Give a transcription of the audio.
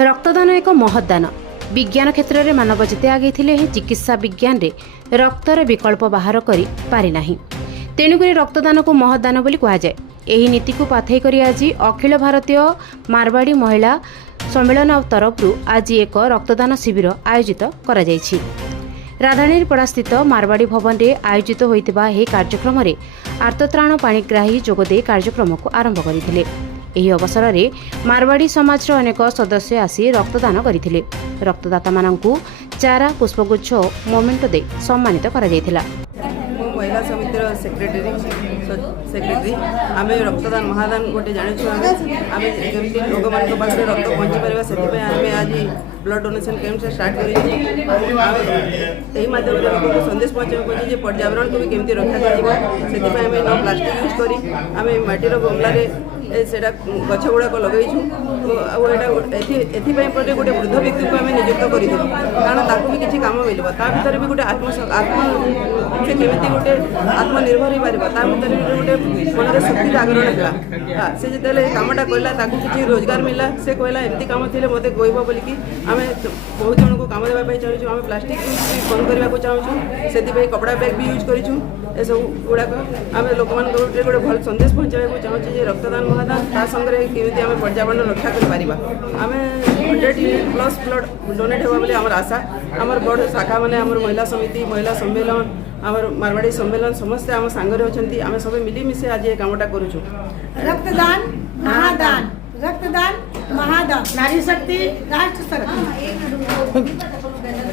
रक्तदान एक महत्दान। विज्ञान क्षेत्र में मानव जिते आगे चिकित्सा विज्ञान रे रक्तर विकल्प बाहर कर पारि नाही। तेणुक रक्तदान को महत्दान बोली कहुए। यही नीति को पाथई करी आज अखिल भारतीय मारवाड़ी महिला सम्मेलन तरफ आज एक रक्तदान शिविर आयोजित करा जायछि। राधानीरपड़ा स्थित मारवाड़ी भवन में आयोजित होता यह कार्यक्रम में आर्तत्राण पाणिग्राही जोगदे कार्यक्रम को आरंभ करते। यह अवसर में मारवाड़ी समाज अनेक सदस्य आसी रक्तदान करते। रक्तदाता मानू चारा पुष्पगुच्छ मोमेंट दे सम्मानित करा जायथिला। महिला समितिर सेक्रेटरी आम रक्तदान महादान गोटे जानूँ आम जमी लोक मान पाखे रक्त पहुँची पार से आज ब्लड डोनेशन कैंप से स्टार्ट कर माध्यम लोक संदेश पहुँचे पर्यावरण को भी केमती रक्षा कर नो प्लास्टिक यूज कर माटीर गमलार सेटा गछ गुड़ाक लगेचु। एपाई गोटे वृद्ध व्यक्ति को आम नियुक्त करूँ कारण ताकू भी किसी कम मिल भर भी गोटे आत्म से केमी गोटे आत्मनिर्भर हो पार भर गोटे मन में शक्ति जागरण था से जो कमटा कला किसी रोजगार मिला से कहला एमती कम थे मत कह बोलिकी आम बहुत जन को कम देवाई चाहूँ। आम प्लास्टिक बंद करने को चाहूँ से कपड़ा बैग भी यूज करूँ। ए सब गुड़ाक आम लोक मान गोटे भल संदेश पहुँचाइबा चाहूँ रक्तदान महादान ता संगे केमी आम पर्यावरण रक्षा कर आम 100+ ब्लड डोनेट होगा बोली आमर आशा। आमर बड़ शाखा माने आमर महिला समिति महिला सम्मेलन आमर मारवाड़ी सम्मेलन समस्ते आम सांगरे अच्छा आम सब मिलीमिशि आज ये कामटा करूँ। रक्तदान महादान रक्तदान महादान नारी शक्ति राष्ट्र शक्ति।